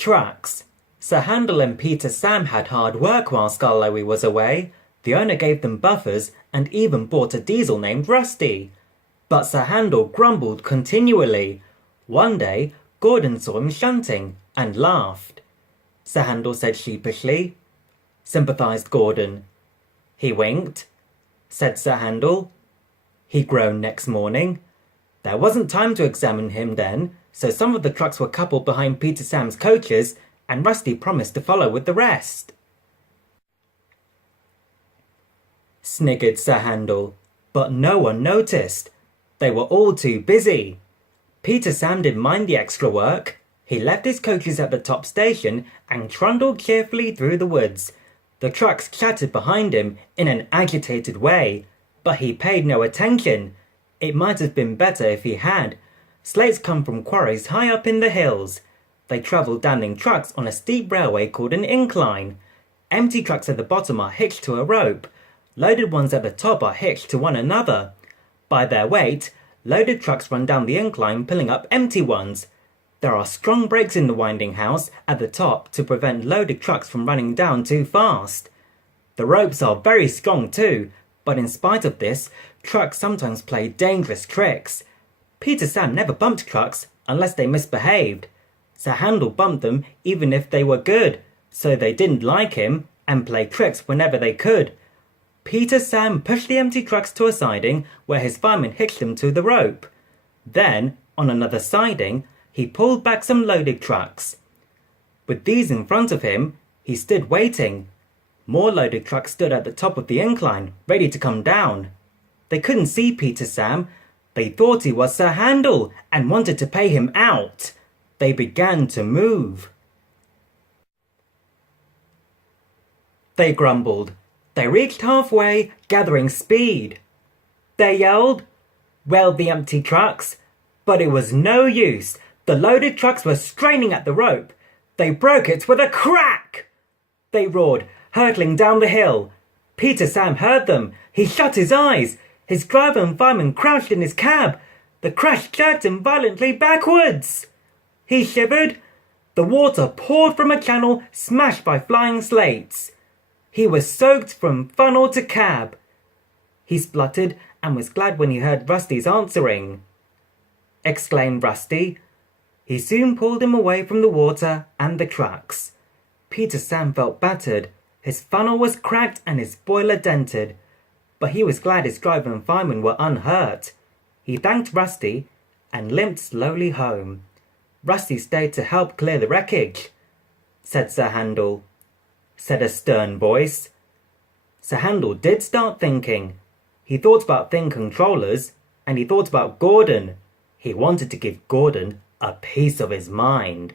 Trucks. Sir Handel and Peter Sam had hard work while Skarloey was away. The owner gave them buffers and even bought a diesel named Rusty. But Sir Handel grumbled continually. One day, Gordon saw him shunting and laughed. Sir Handel said sheepishly. Sympathized Gordon. He winked, said Sir Handel. He groaned next morning. There wasn't time to examine him then, so some of the trucks were coupled behind Peter Sam's coaches, and Rusty promised to follow with the rest. Sniggered Sir Handel, but no one noticed. They were all too busy. Peter Sam didn't mind the extra work. He left his coaches at the top station and trundled cheerfully through the woods. The trucks chattered behind him in an agitated way, but he paid no attention. It might have been better if he had. Slates come from quarries high up in the hills. They travelled down in trucks on a steep railway called an incline. Empty trucks at the bottom are hitched to a rope. Loaded ones at the top are hitched to one another. By their weight, loaded trucks run down the incline pulling up empty ones. There are strong brakes in the winding house at the top to prevent loaded trucks from running down too fast. The ropes are very strong too, but in spite of this, trucks sometimes play dangerous tricks. Peter Sam never bumped trucks unless they misbehaved. Sir Handel bumped them even if they were good, so they didn't like him and played tricks whenever they could. Peter Sam pushed the empty trucks to a siding where his fireman hitched them to the rope. Then, on another siding, he pulled back some loaded trucks. With these in front of him, he stood waiting. More loaded trucks stood at the top of the incline, ready to come down. They couldn't see Peter Sam. They thought he was Sir Handel and wanted to pay him out. They began to move. They grumbled. They reached halfway, gathering speed. They yelled, wailed the empty trucks, but it was no use. The loaded trucks were straining at the rope. They broke it with a crack! They roared, hurtling down the hill. Peter Sam heard them. He shut his eyes. His driver and fireman crouched in his cab. The crash jerked him violently backwards. He shivered. The water poured from a channel smashed by flying slates. He was soaked from funnel to cab. He spluttered and was glad when he heard Rusty's answering. Exclaimed Rusty. He soon pulled him away from the water and the trucks. Peter Sam felt battered. His funnel was cracked and his boiler dented. But he was glad his driver and fireman were unhurt. He thanked Rusty and limped slowly home. Rusty stayed to help clear the wreckage, said Sir Handel, said a stern voice. Sir Handel did start thinking. He thought about thing controllers, and he thought about Gordon. He wanted to give Gordon a piece of his mind.